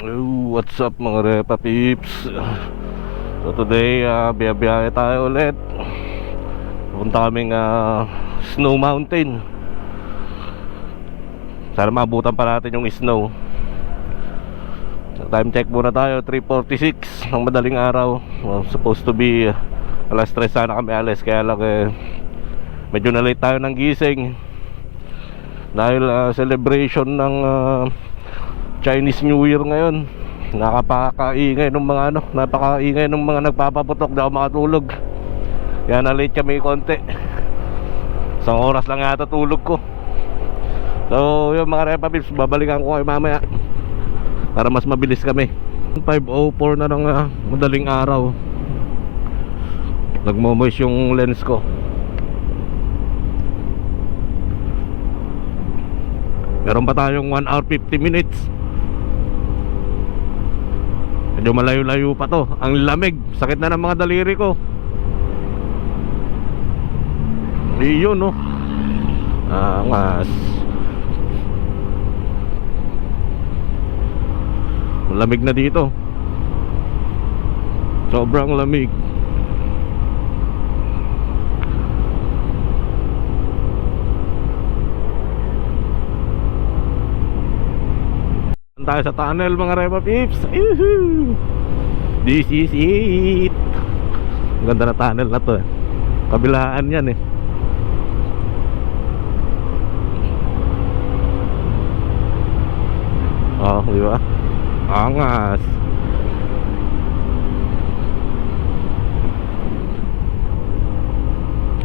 What's up mga Repa Peeps? So today, biyabiyahe tayo ulit. Punta kaming Snow Mountain. Sana maabutan pa natin yung snow. So, time check muna tayo, 3:46 ng madaling araw. Supposed to be alas 3 sana kami alis. Kaya lang medyo na late tayo ng gising. Dahil celebration ng Chinese New Year ngayon. Napakaingay ng mga nagpapaputok. Di ako makatulog. Kaya na late kami konti. Isang oras lang yata tulog ko. So yung mga Repa Pips, babalikan ko kayo mamaya para mas mabilis kami. 5:04 na ng madaling araw. Nagmo-moist yung lens ko. Meron pa tayong 1 hour 50 minutes. Medyo malayo-layo pa to. Ang lamig, sakit na ng mga daliri ko. Iyon no. Angas. Lamig na dito. Sobrang lamig. Tayo sa tunnel mga Repa Pips. This is it. Ang ganda na tunnel na to kabilaan yan Oh, di ba? Angas.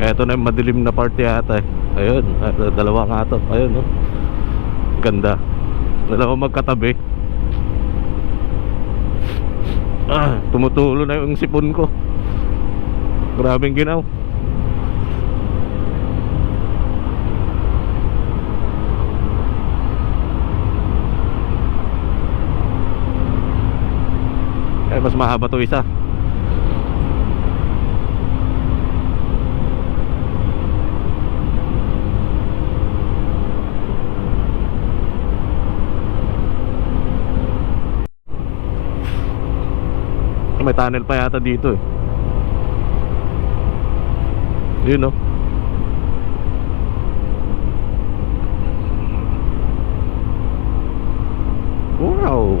Eto na yung madilim na part yata Ayun, dalawa nga to. Ayun no. Ganda. Dalawa magkatabi. Tumutulo na yung sipon ko. Grabing ginaw. Mas mahaba to isa. May tunnel pa yata dito Yun no. Wow.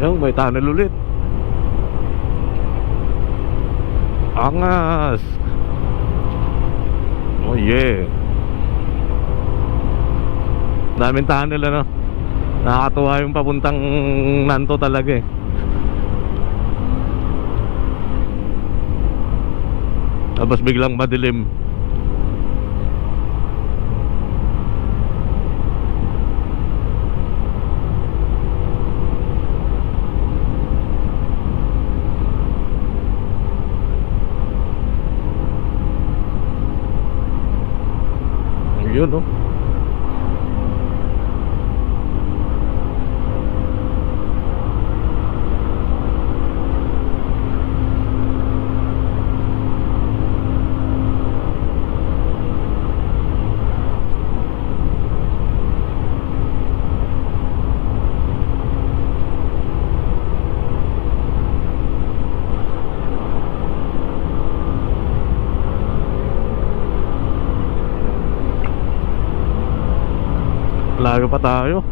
Yung may tunnel ulit. Angas. Oh yeah. Daming tunnel nakakatuwa yung papuntang Nanto talaga Tapos biglang madilim. Yun no. Layo pa tayo.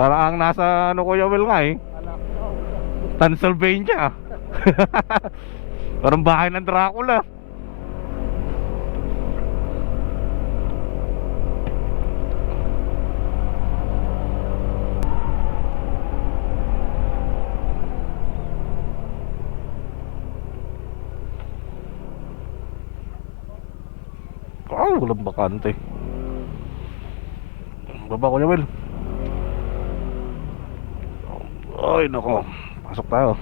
Parang ang nasa ano Kuya Will nga eh, Transylvania. Parang bahay ng Dracula. Oh, walang bakante. Baba Kuya Will. Ay nako, pasok tayo.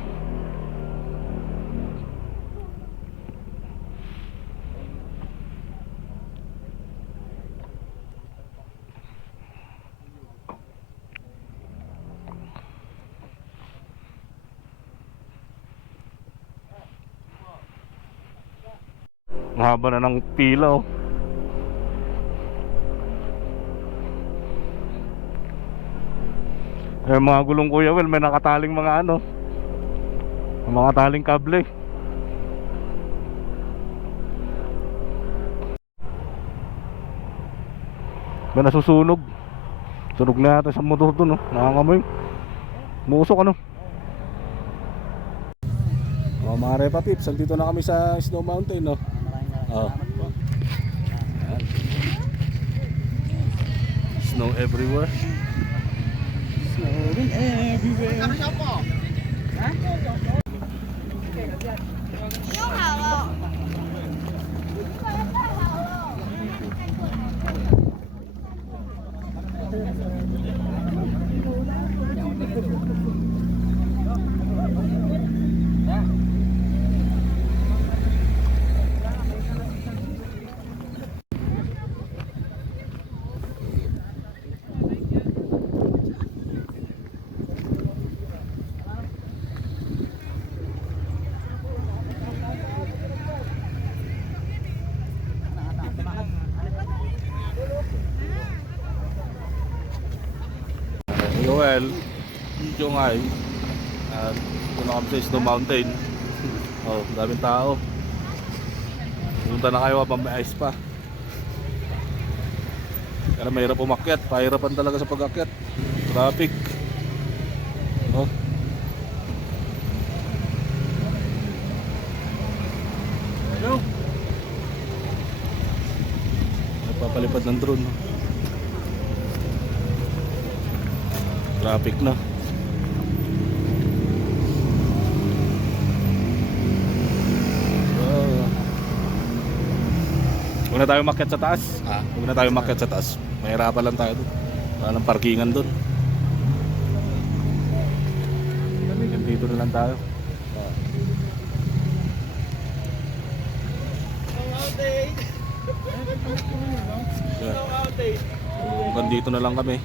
Ang haba na ng pila oh. Yung mga gulong Kuya Will, may nakataling mga ano, mga taling kable. May nasusunog. Sunog na yata sa motor dun oh. Nakangamoy. Muusok ano. Oh, mga Repa Pips, dito na kami sa Snow Mountain no. Oh. Snow everywhere. Snowing everywhere. 用好了。Joel, Jongay. At ito na kami sa Snow Mountain. Oh, daming tao. Punta na kayo habang may ice pa. Kaya mahirap umakyat. Pahirapan talaga sa pag-akyat. Traffic. Oh. Hello. Nagpapalipad ng drone. Traffic na. Huwag na tayo makyat sa taas. Huwag na tayo makyat sa taas. Mahirapan lang tayo doon. Wala ng parkingan doon. Dito na lang tayo. Hanggang dito na lang kami.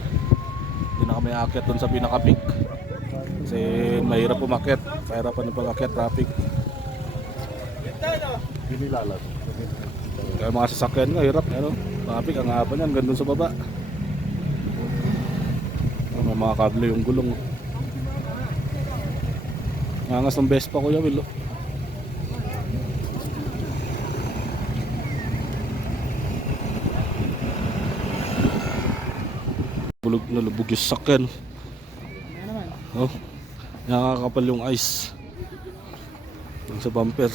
Hindi na kami aakyat doon sa pinaka-peak. Kasi mahirap umakyat. Mahirapan yung pag-akyat, traffic. Hindi lalat. Kaya mga sasakyan nga, hirap. Ano? Traffic, ang haba niyan, gandun sa baba. May mga kable yung gulong. Angas ng Vespa Kuya Will. Bulog na lubog yung sasakyan. Oh, nakakapal yung ice sa bumper.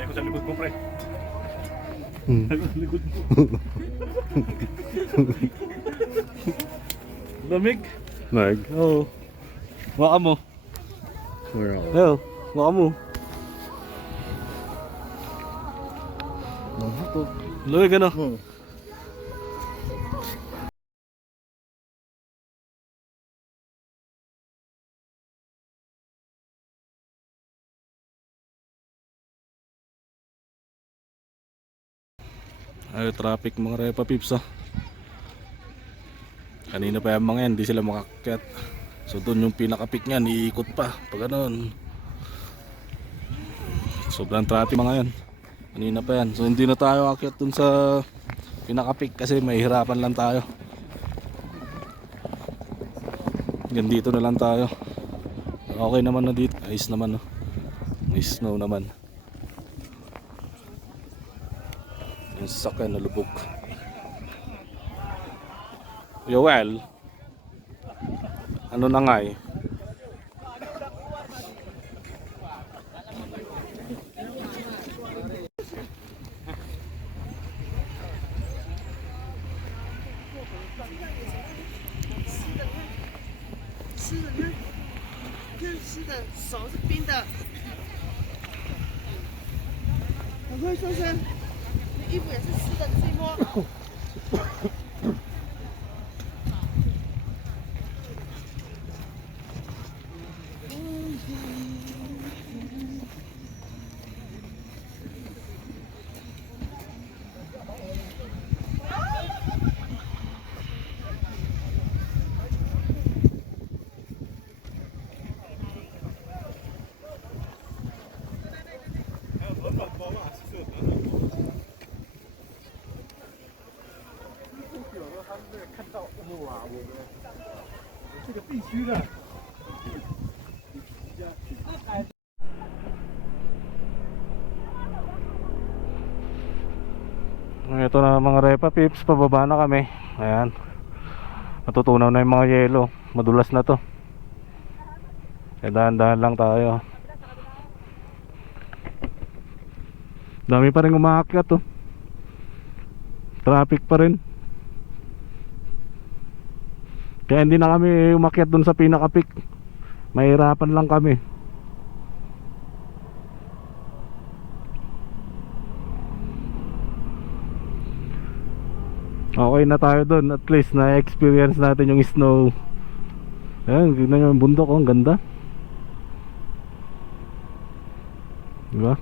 Ay ko sa likod ko pre. Ay ko sa likod mo. Lamig. Mag. Oo. Waka mo. Where are Oo. Waka mo. Lamig ano? Ay, traffic mga repa pips oh. Kanina pa yung mga yan, di sila makakyat. So doon yung pinaka-peak niyan, iikot pa pag ganun. Sobrang traffic mga yan. Kanina pa yan. So hindi na tayo akyat dun sa pinaka-peak kasi mahihirapan lang tayo. Hanggang dito na lang tayo. Okay naman na dito. Ayos naman oh. May snow naman. Yung sasakyan na lubog. Yoel, ano na nga eh. Ito na mga repa pips, pababa na kami. Ayan, natutunaw na yung mga yelo. Madulas na to. Kaya dahan-dahan lang tayo. Dami pa rin umaakyat to. Traffic pa rin. Kaya hindi na kami umakyat dun sa pinaka-peak. Mahirapan lang kami. Okay na tayo dun. At least na-experience natin yung snow. Ayan, tignan nyo yung bundok oh, ang ganda. Diba?